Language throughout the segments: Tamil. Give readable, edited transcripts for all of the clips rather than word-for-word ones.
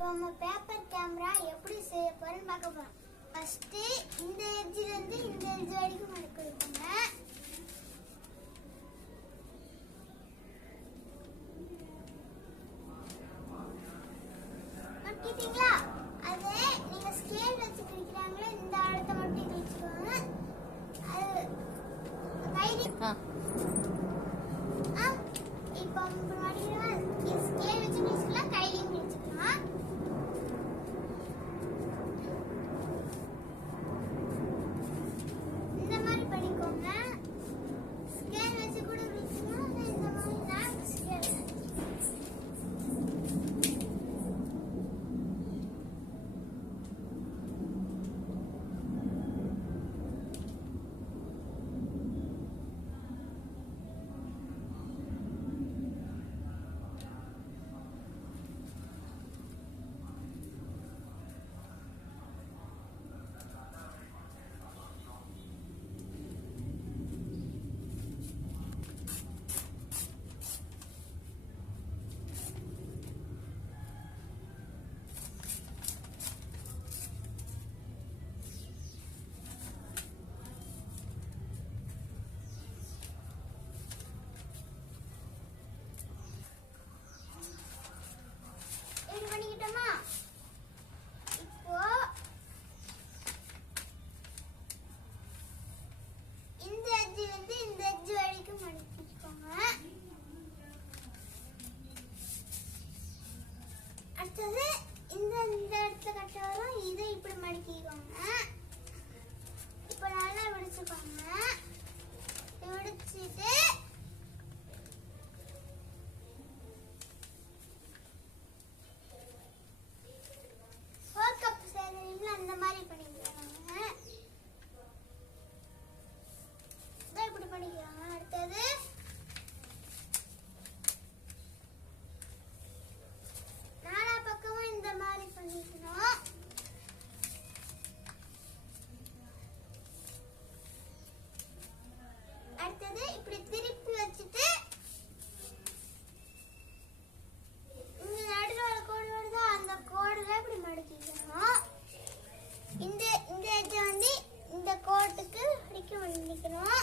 இப்போ நம்ம பேப்பர் கேமரா எப்படி செய்ய போறோம்னு பார்க்க போறோம். ஃபர்ஸ்ட் இந்த எட்ஜ்ல இருந்து இந்த எட்ஜ் வரைக்கும் மடக்கிடுங்க. மடக்கிட்டீங்களா? அதே நீங்க ஸ்கேல் வச்சு கிழிக்கிறாங்களே இந்த இடத்த மட்டும் கிழிச்சுக்கோங்க. அது கைடி இப்போ மடிக்கிறோம். ஸ்கேல் வச்சு கிழிச்சுக்கலாம், கையிலையும் கிழிச்சுக்கலாம். இந்த மாதிரி பண்ணிக்கோங்க. ஸ்கேல் வச்சு கூட கிழிச்சுக்கலாம். இந்த மாதிரி நான் ஸ்கேல் பண்ணிக்கிட்டோமா? இப்போ இந்த எட்ஜ் வந்து இந்த எட்ஜ் வரைக்கும் மடிச்சுக்கோங்க. அடுத்தது இந்த இடத்துல கட்ட வரும், இதை இப்படி மடிக்கிக்கோங்க. இப்போ நல்லா விடிச்சுக்கோங்க. விடிச்சிட்டு அந்த மாதிரி பண்ணிக்கிறாங்க. இப்படி பண்ணிக்கிறாங்க. அடுத்தது நாலா பக்கமும் இந்த மாதிரி பண்ணிக்கணும். அடுத்தது இப்படி திருப்பி வச்சுட்டு இங்க நடுவுல கோடு வருதா, அந்த கோடுல இப்படி மடிக்கணும். இந்த எட்ஜ் வந்து இந்த கோட்டுக்கு அடிக்க பண்ணிக்கணும்.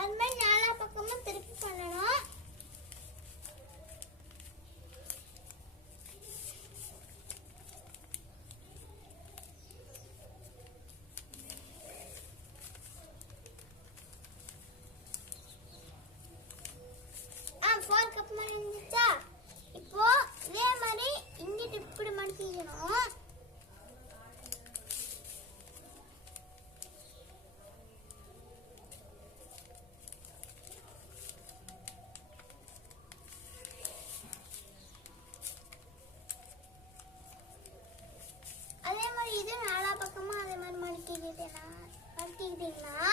அது மாதிரி நாலா பக்கமும் திருப்பி பண்ணணும். கப் மாதிரி இருந்துச்சா? இப்போ இதே மாதிரி இங்கிட்டு இப்படி மடிக்கணும். அதே மாதிரி இது நாலா பக்கமா அதே மாதிரி மடிக்கிட்டீங்கன்னா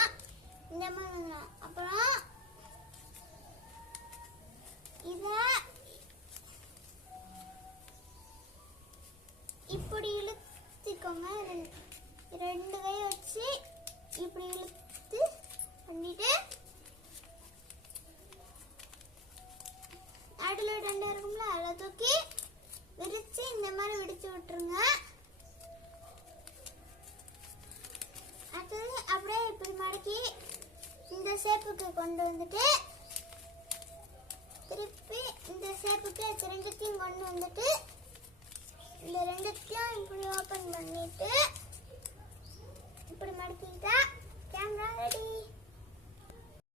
இந்த மாதிரி. அப்புறம் இத இப்படி இழுத்துக்கோங்க. ரெண்டு கை வச்சு இப்படி இழுத்து பண்ணிட்டு நடுவில் ரெண்டு இருக்கும்ல, அதை தூக்கி விரிச்சு இந்த மாதிரி விடிச்சு விட்டுருங்க. அடுத்தது அப்படியே இப்படி மடக்கி இந்த ஷேப்புக்கு கொண்டு வந்துட்டு திருப்பி இந்த ஷேப்புக்கு ரெண்டுத்தையும் கொண்டு வந்துட்டு இந்த ரெண்டுத்தையும் இப்படி